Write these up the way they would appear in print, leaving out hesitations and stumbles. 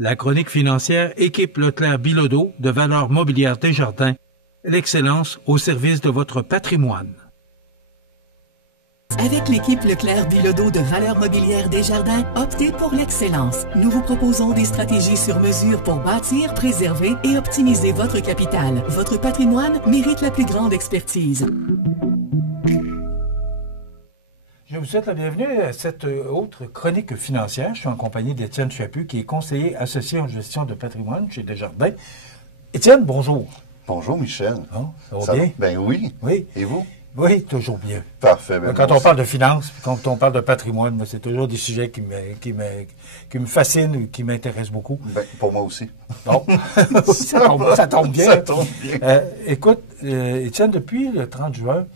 La chronique financière équipe Leclerc Bilodeau de Valeurs Mobilières Desjardins, l'excellence au service de votre patrimoine. Avec l'équipe Leclerc Bilodeau de Valeurs Mobilières Desjardins, optez pour l'excellence. Nous vous proposons des stratégies sur mesure pour bâtir, préserver et optimiser votre capital. Votre patrimoine mérite la plus grande expertise. Je vous souhaite la bienvenue à cette autre chronique financière. Je suis en compagnie d'Étienne Chaput, qui est conseiller associé en gestion de patrimoine chez Desjardins. Étienne, bonjour. Bonjour, Michel. Oh, ça va bien? Ben oui. Oui. Et vous? Oui, toujours bien. Parfait. Ben quand on parle de finances, quand on parle de patrimoine, moi, c'est toujours des sujets qui me fascinent ou qui m'intéressent beaucoup. Ben, pour moi aussi. Bon, ça tombe bien. Ça tombe bien. Écoute, Étienne, depuis le 30 juin,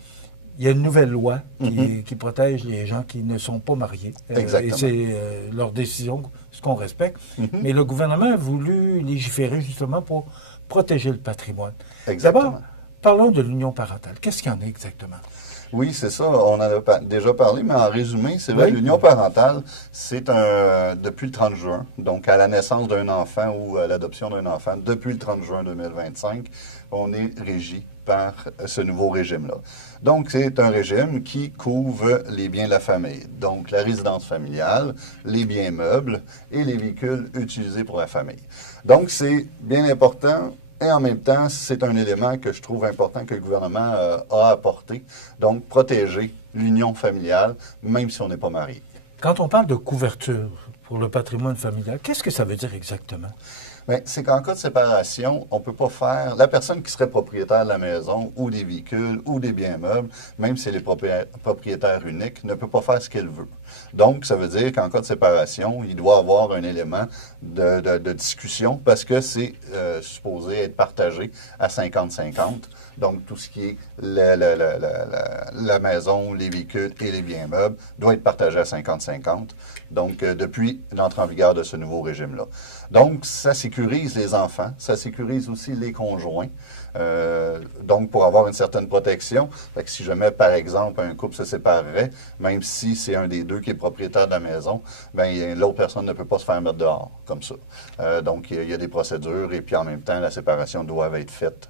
il y a une nouvelle loi qui protège les gens qui ne sont pas mariés. Exactement. Et c'est leur décision, ce qu'on respecte. Mais le gouvernement a voulu légiférer justement pour protéger le patrimoine. Exactement. D'abord, parlons de l'union parentale. Qu'est-ce qu'il y en a exactement? Oui, c'est ça. On en a déjà parlé, mais en résumé, c'est vrai, l'union parentale, c'est depuis le 30 juin, donc à la naissance d'un enfant ou à l'adoption d'un enfant, depuis le 30 juin 2025, on est régi par ce nouveau régime-là. Donc, c'est un régime qui couvre les biens de la famille. Donc, la résidence familiale, les biens meubles et les véhicules utilisés pour la famille. Donc, c'est bien important. Et en même temps, c'est un élément que je trouve important que le gouvernement a apporté. Donc, protéger l'union familiale, même si on n'est pas marié. Quand on parle de couverture pour le patrimoine familial, qu'est-ce que ça veut dire exactement? Bien, c'est qu'en cas de séparation, on ne peut pas faire... La personne qui serait propriétaire de la maison ou des véhicules ou des biens meubles, même si elle est propriétaire unique, ne peut pas faire ce qu'elle veut. Donc, ça veut dire qu'en cas de séparation, il doit avoir un élément de discussion parce que c'est supposé être partagé à 50-50. Donc, tout ce qui est la maison, les véhicules et les biens meubles doit être partagé à 50-50. Donc, depuis l'entrée en vigueur de ce nouveau régime-là. Donc, ça sécurise les enfants, ça sécurise aussi les conjoints. Donc, pour avoir une certaine protection, fait que si jamais, par exemple, un couple se séparerait, même si c'est un des deux qui est propriétaire de la maison, bien, l'autre personne ne peut pas se faire mettre dehors, comme ça. Donc, il y a des procédures et puis en même temps, la séparation doit être faite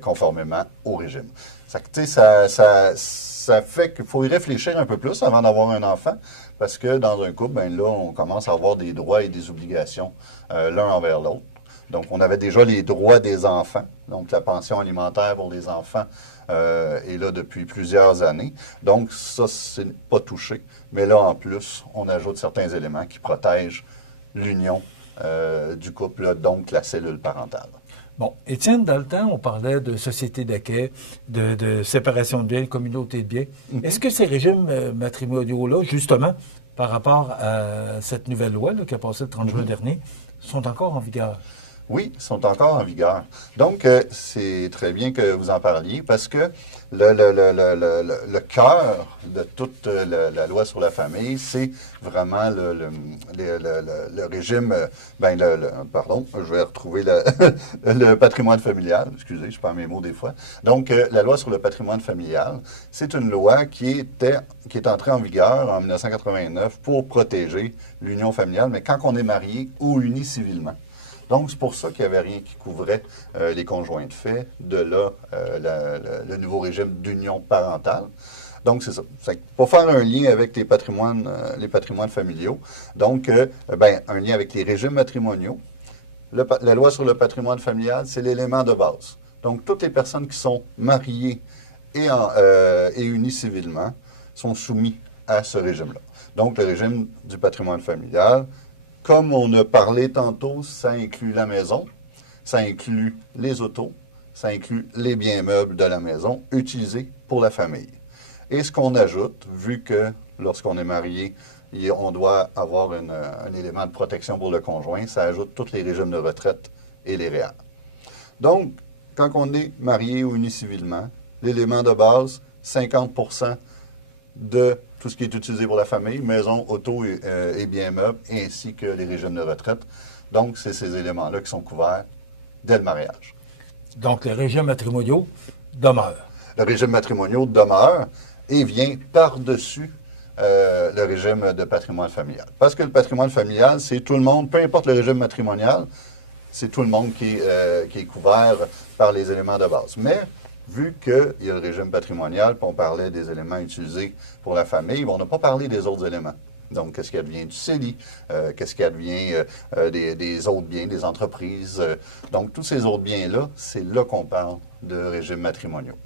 conformément au régime. Ça fait qu'il faut y réfléchir un peu plus avant d'avoir un enfant, parce que dans un couple, bien là, on commence à avoir des droits et des obligations l'un envers l'autre. Donc, on avait déjà les droits des enfants, donc la pension alimentaire pour les enfants est là depuis plusieurs années. Donc, ça, c'est pas touché. Mais là, en plus, on ajoute certains éléments qui protègent l'union du couple, là, donc la cellule parentale. Bon, Étienne, dans le temps, on parlait de société d'accueil, de séparation de biens, de communauté de biens. Est-ce que ces régimes matrimoniaux-là, justement, par rapport à cette nouvelle loi là, qui a passé le 30 juin dernier, sont encore en vigueur? Oui, ils sont encore en vigueur. Donc, c'est très bien que vous en parliez parce que le cœur de toute la loi sur la famille, c'est vraiment le régime, pardon, je vais retrouver le patrimoine familial. Excusez, je perds mes mots des fois. Donc, la loi sur le patrimoine familial, c'est une loi qui est entrée en vigueur en 1989 pour protéger l'union familiale, mais quand on est marié ou uni civilement. Donc, c'est pour ça qu'il n'y avait rien qui couvrait les conjoints de fait, de là le nouveau régime d'union parentale. Donc, c'est ça. Pour faire un lien avec les patrimoines familiaux, donc, un lien avec les régimes matrimoniaux, la loi sur le patrimoine familial, c'est l'élément de base. Donc, toutes les personnes qui sont mariées et unies civilement sont soumises à ce régime-là. Donc, le régime du patrimoine familial, comme on a parlé tantôt, ça inclut la maison, ça inclut les autos, ça inclut les biens meubles de la maison utilisés pour la famille. Et ce qu'on ajoute, vu que lorsqu'on est marié, on doit avoir un élément de protection pour le conjoint, ça ajoute tous les régimes de retraite et les REER. Donc, quand on est marié ou uni civilement, l'élément de base, 50% de tout ce qui est utilisé pour la famille, maison, auto et biens meubles, ainsi que les régimes de retraite. Donc, c'est ces éléments-là qui sont couverts dès le mariage. Donc, les régimes matrimoniaux demeurent. Le régime matrimonial demeure et vient par-dessus le régime de patrimoine familial. Parce que le patrimoine familial, c'est tout le monde, peu importe le régime matrimonial, c'est tout le monde qui est couvert par les éléments de base. Mais vu qu'il y a le régime patrimonial, puis on parlait des éléments utilisés pour la famille, on n'a pas parlé des autres éléments. Donc, qu'est-ce qui advient du CELI? Qu'est-ce qui advient des autres biens, des entreprises? Donc, tous ces autres biens-là, c'est là qu'on parle de régimes matrimoniaux.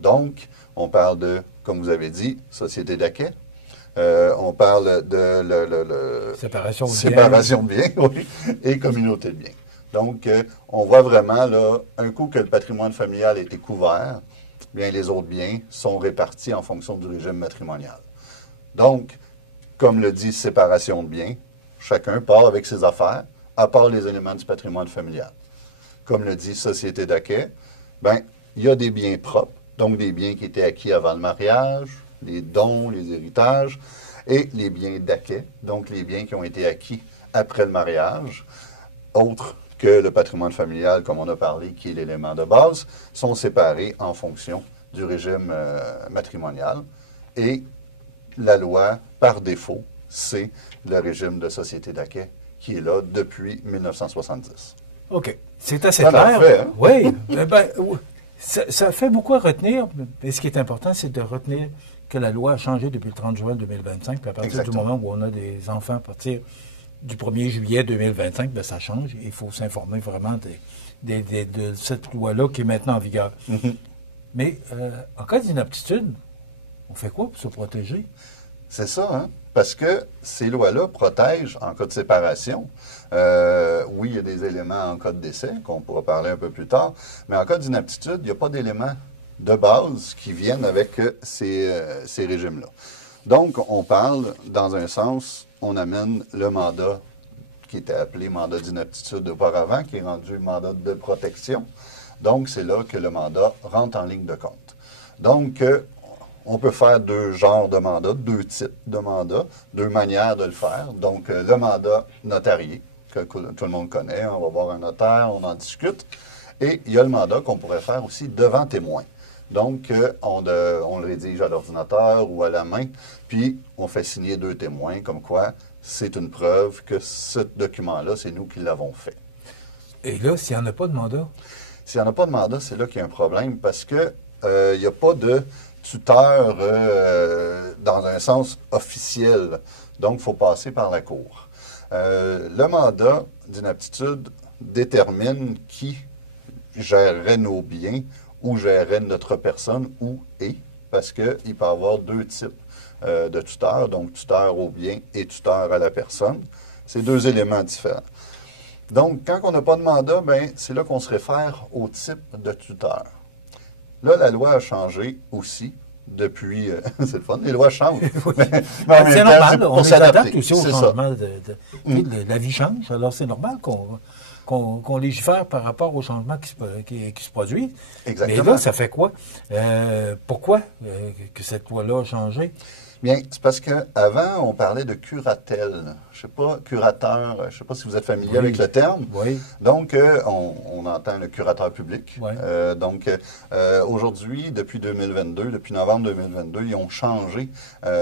Donc, on parle de, comme vous avez dit, société d'acquêt. On parle de séparation de biens oui, et communauté de biens. Donc, on voit vraiment, là, un coup que le patrimoine familial a été couvert, bien, les autres biens sont répartis en fonction du régime matrimonial. Donc, comme le dit séparation de biens, chacun part avec ses affaires, à part les éléments du patrimoine familial. Comme le dit société d'acquêt, bien, il y a des biens propres, donc des biens qui étaient acquis avant le mariage, les dons, les héritages, et les biens d'acquêt, donc les biens qui ont été acquis après le mariage, autres que le patrimoine familial, comme on a parlé, qui est l'élément de base, sont séparés en fonction du régime matrimonial. Et la loi, par défaut, c'est le régime de société d'acquêt qui est là depuis 1970. OK. C'est assez clair. Fait, hein? Oui. Ça fait beaucoup à retenir. Mais ce qui est important, c'est de retenir que la loi a changé depuis le 30 juin 2025. Puis à partir du moment où on a des enfants à partir du 1er juillet 2025, bien, ça change. Il faut s'informer vraiment de cette loi-là qui est maintenant en vigueur. Mm-hmm. Mais en cas d'inaptitude, on fait quoi pour se protéger? C'est ça, hein? Parce que ces lois-là protègent en cas de séparation. Oui, il y a des éléments en cas de décès, qu'on pourra parler un peu plus tard, mais en cas d'inaptitude, il n'y a pas d'éléments de base qui viennent avec ces régimes-là. Donc, on parle, dans un sens, on amène le mandat qui était appelé mandat d'inaptitude auparavant, qui est rendu mandat de protection. Donc, c'est là que le mandat rentre en ligne de compte. Donc, on peut faire deux genres de mandats, deux types de mandats, deux manières de le faire. Donc, le mandat notarié, que tout le monde connaît, on va voir un notaire, on en discute. Et il y a le mandat qu'on pourrait faire aussi devant témoin. Donc, on le rédige à l'ordinateur ou à la main, puis on fait signer deux témoins, comme quoi c'est une preuve que ce document-là, c'est nous qui l'avons fait. Et là, s'il n'y en a pas de mandat? S'il n'y en a pas de mandat, c'est là qu'il y a un problème, parce que il n'y a pas de tuteur dans un sens officiel. Donc, il faut passer par la cour. Le mandat d'inaptitude détermine qui gérerait nos biens ou gérerait notre personne, où et, parce qu'il peut y avoir deux types de tuteurs, donc tuteur au bien et tuteur à la personne. C'est deux éléments différents. Donc, quand on n'a pas de mandat, ben, c'est là qu'on se réfère au type de tuteur. Là, la loi a changé aussi depuis... c'est le fun, les lois changent. Oui. Mais c'est normal, on s'adapte aussi au c'est changement. La vie change, alors c'est normal qu'on légifère par rapport au changement qui se produit. Exactement. Mais là, ça fait quoi? Pourquoi que cette loi-là a changé? Bien, c'est parce qu'avant, on parlait de curatelle. Je ne sais pas, curateur, je ne sais pas si vous êtes familier avec le terme. Oui. Donc, on entend le curateur public. Oui. Donc, aujourd'hui, depuis 2022, depuis novembre 2022, ils ont changé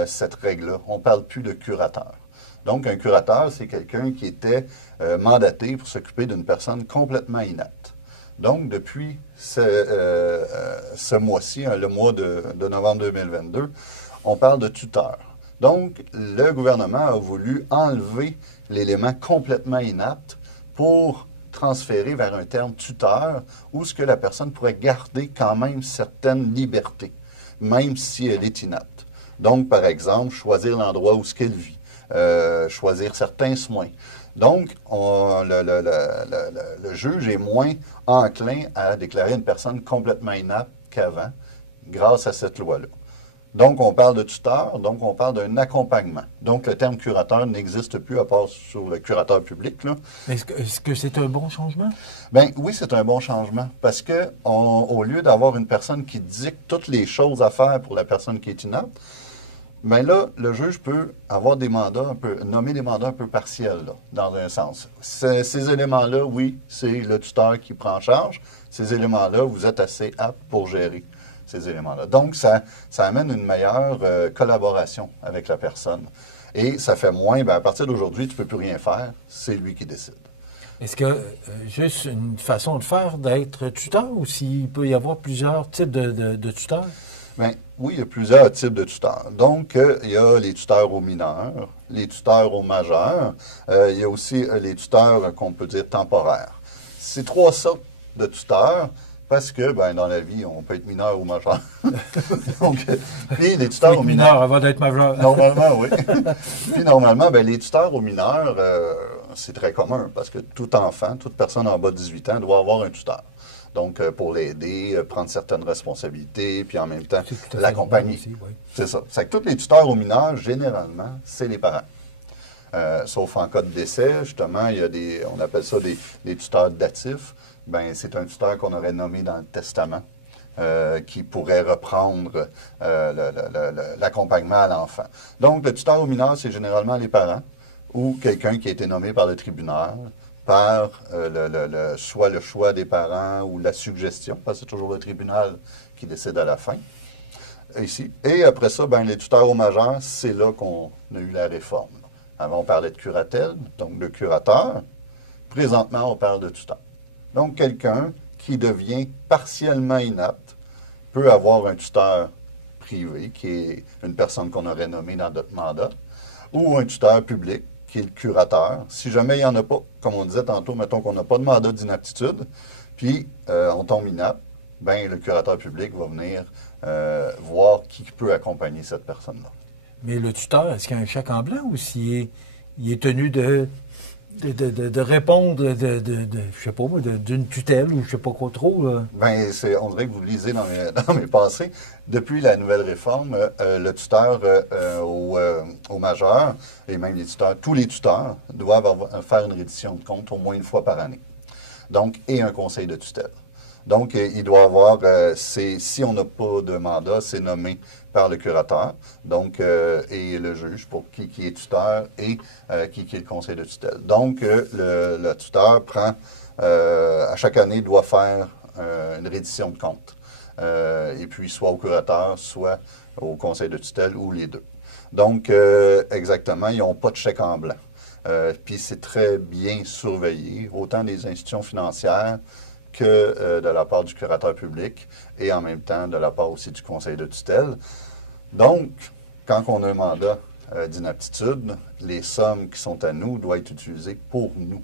cette règle-là. On ne parle plus de curateur. Donc, un curateur, c'est quelqu'un qui était mandaté pour s'occuper d'une personne complètement inapte. Donc, depuis ce mois-ci, le mois de novembre 2022, on parle de tuteur. Donc, le gouvernement a voulu enlever l'élément complètement inapte pour transférer vers un terme tuteur où ce que la personne pourrait garder quand même certaines libertés, même si elle est inapte. Donc, par exemple, choisir l'endroit où ce qu'elle vit, choisir certains soins. Donc, le juge est moins enclin à déclarer une personne complètement inapte qu'avant, grâce à cette loi-là. Donc, on parle de tuteur, donc on parle d'un accompagnement. Donc, le terme curateur n'existe plus à part sur le curateur public, là. Est-ce que c'est un bon changement? Bien, oui, c'est un bon changement. Parce que, au lieu d'avoir une personne qui dicte toutes les choses à faire pour la personne qui est inapte, bien là, le juge peut avoir des mandats nommer des mandats un peu partiels, là, dans un sens. Ces éléments-là, oui, c'est le tuteur qui prend en charge. Ces éléments-là, vous êtes assez apte pour gérer. ces éléments-là. Donc, ça amène une meilleure collaboration avec la personne. Et ça fait moins, à partir d'aujourd'hui, tu ne peux plus rien faire, c'est lui qui décide. Est-ce que juste une façon de faire d'être tuteur ou s'il peut y avoir plusieurs types de tuteurs? Bien, oui, il y a plusieurs types de tuteurs. Donc, il y a les tuteurs aux mineurs, les tuteurs aux majeurs, il y a aussi les tuteurs qu'on peut dire temporaires. C'est 3 sortes de tuteurs parce que, dans la vie, on peut être mineur ou majeur. Donc, puis les tuteurs aux mineurs... Mineur avant d'être majeur. Normalement, oui. Puis normalement, les tuteurs aux mineurs, c'est très commun parce que tout enfant, toute personne en bas de 18 ans doit avoir un tuteur. Donc, pour l'aider, prendre certaines responsabilités, puis en même temps, l'accompagner. Oui. C'est ça. C'est que tous les tuteurs aux mineurs, généralement, c'est les parents. Sauf en cas de décès, justement, il y a on appelle ça des tuteurs datifs. C'est un tuteur qu'on aurait nommé dans le testament, qui pourrait reprendre l'accompagnement à l'enfant. Donc, le tuteur aux mineurs, c'est généralement les parents ou quelqu'un qui a été nommé par le tribunal, par soit le choix des parents ou la suggestion, parce que c'est toujours le tribunal qui décide à la fin, ici. Et après ça, les tuteurs aux majeurs, c'est là qu'on a eu la réforme. Avant, on parlait de curatelle, donc de curateur. Présentement, on parle de tuteur. Donc, quelqu'un qui devient partiellement inapte peut avoir un tuteur privé, qui est une personne qu'on aurait nommée dans notre mandat, ou un tuteur public, qui est le curateur. Si jamais il n'y en a pas, comme on disait tantôt, mettons qu'on n'a pas de mandat d'inaptitude, puis on tombe inapte, le curateur public va venir voir qui peut accompagner cette personne-là. Mais le tuteur, est-ce qu'il y a un chèque en blanc ou s'il est tenu de répondre je sais pas moi, d'une tutelle ou je sais pas quoi trop? Là. On dirait que vous lisez dans mes passés. Depuis la nouvelle réforme, le tuteur au majeur, et même les tuteurs, tous les tuteurs doivent faire une reddition de compte au moins une fois par année. Donc, et un conseil de tutelle. Donc, il doit avoir, si on n'a pas de mandat, c'est nommé par le curateur, donc, et le juge pour qui est tuteur et qui est le conseil de tutelle. Donc, le tuteur prend, à chaque année, doit faire une reddition de compte. Et puis, soit au curateur, soit au conseil de tutelle, ou les deux. Donc, exactement, ils n'ont pas de chèque en blanc. Puis, c'est très bien surveillé, autant des institutions financières que de la part du curateur public et en même temps de la part aussi du conseil de tutelle. Donc, quand on a un mandat d'inaptitude, les sommes qui sont à nous doivent être utilisées pour nous.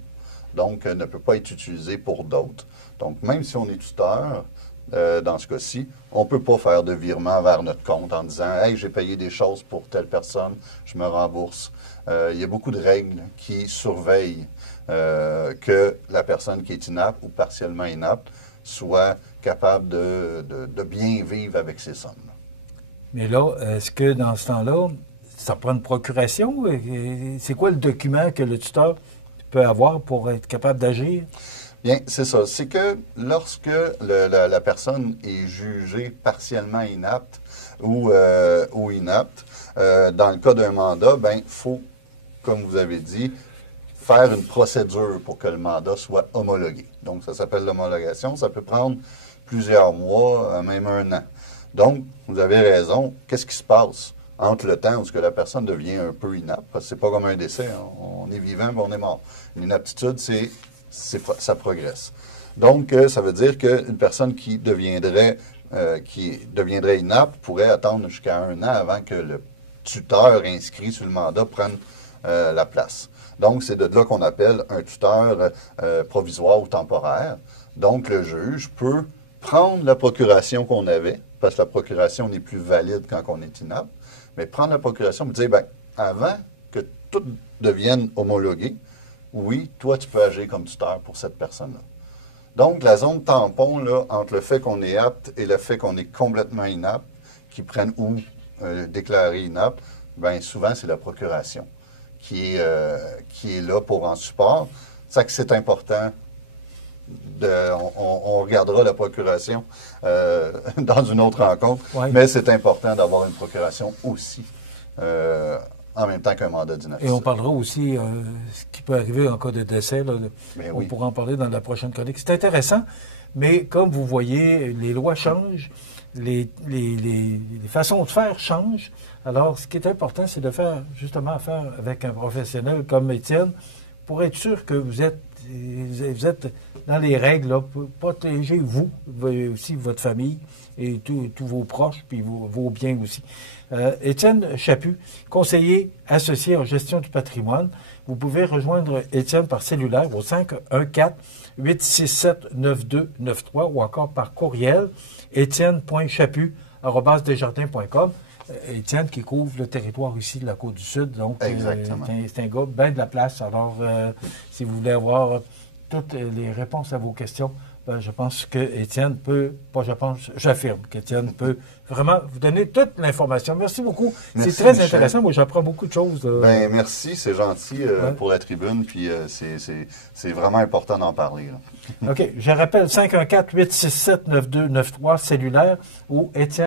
Donc, ne peut pas être utilisées pour d'autres. Donc, même si on est tuteur, dans ce cas-ci, on ne peut pas faire de virement vers notre compte en disant « Hey, j'ai payé des choses pour telle personne, je me rembourse. » Il y a beaucoup de règles qui surveillent que la personne qui est inapte ou partiellement inapte soit capable de bien vivre avec ces sommes. Mais là, est-ce que dans ce temps-là, ça prend une procuration? C'est quoi le document que le tuteur peut avoir pour être capable d'agir? Bien, c'est ça. C'est que lorsque la personne est jugée partiellement inapte ou inapte, dans le cas d'un mandat, il faut, comme vous avez dit, faire une procédure pour que le mandat soit homologué. Donc, ça s'appelle l'homologation. Ça peut prendre plusieurs mois, même 1 an. Donc, vous avez raison. Qu'est-ce qui se passe entre le temps où la personne devient un peu inapte? Parce que c'est pas comme un décès. Hein. On est vivant, mais on est mort. Une inaptitude, ça progresse. Donc, ça veut dire qu'une personne qui deviendrait inapte pourrait attendre jusqu'à 1 an avant que le tuteur inscrit sur le mandat prenne la place. Donc, c'est de là qu'on appelle un tuteur provisoire ou temporaire. Donc, le juge peut prendre la procuration qu'on avait, parce que la procuration n'est plus valide quand on est inapte, mais prendre la procuration et dire, avant que tout devienne homologué, oui, toi, tu peux agir comme tuteur pour cette personne-là. Donc, la zone tampon, là, entre le fait qu'on est apte et le fait qu'on est complètement inapte, qui prennent ou déclaré inapte, souvent, c'est la procuration qui est là pour en support. C'est important. On regardera la procuration dans une autre rencontre, mais c'est important d'avoir une procuration aussi en même temps qu'un mandat d'inaptitude. Et on parlera aussi ce qui peut arriver en cas de décès. Là, on pourra en parler dans la prochaine chronique. C'est intéressant, mais comme vous voyez, les lois changent. les façons de faire changent. Alors, ce qui est important, c'est de faire justement affaire avec un professionnel comme Étienne pour être sûr que vous êtes dans les règles, là, pour protéger vous, aussi votre famille et tous vos proches, puis vos biens aussi. Étienne Chaput, conseiller associé en gestion du patrimoine. Vous pouvez rejoindre Étienne par cellulaire au 514-867-9293 ou encore par courriel etienne.chaput@desjardins.com. Étienne qui couvre le territoire ici de la Côte-du-Sud, donc c'est un gars bien de la place. Alors, si vous voulez avoir toutes les réponses à vos questions, ben, je pense que Étienne peut, pas je pense, j'affirme qu'Étienne peut vraiment vous donner toute l'information. Merci beaucoup. C'est très Michel. Intéressant. Moi, j'apprends beaucoup de choses. Ben, merci, c'est gentil pour la tribune, puis c'est vraiment important d'en parler. OK. Je rappelle 514-867-9293 cellulaire ou Étienne.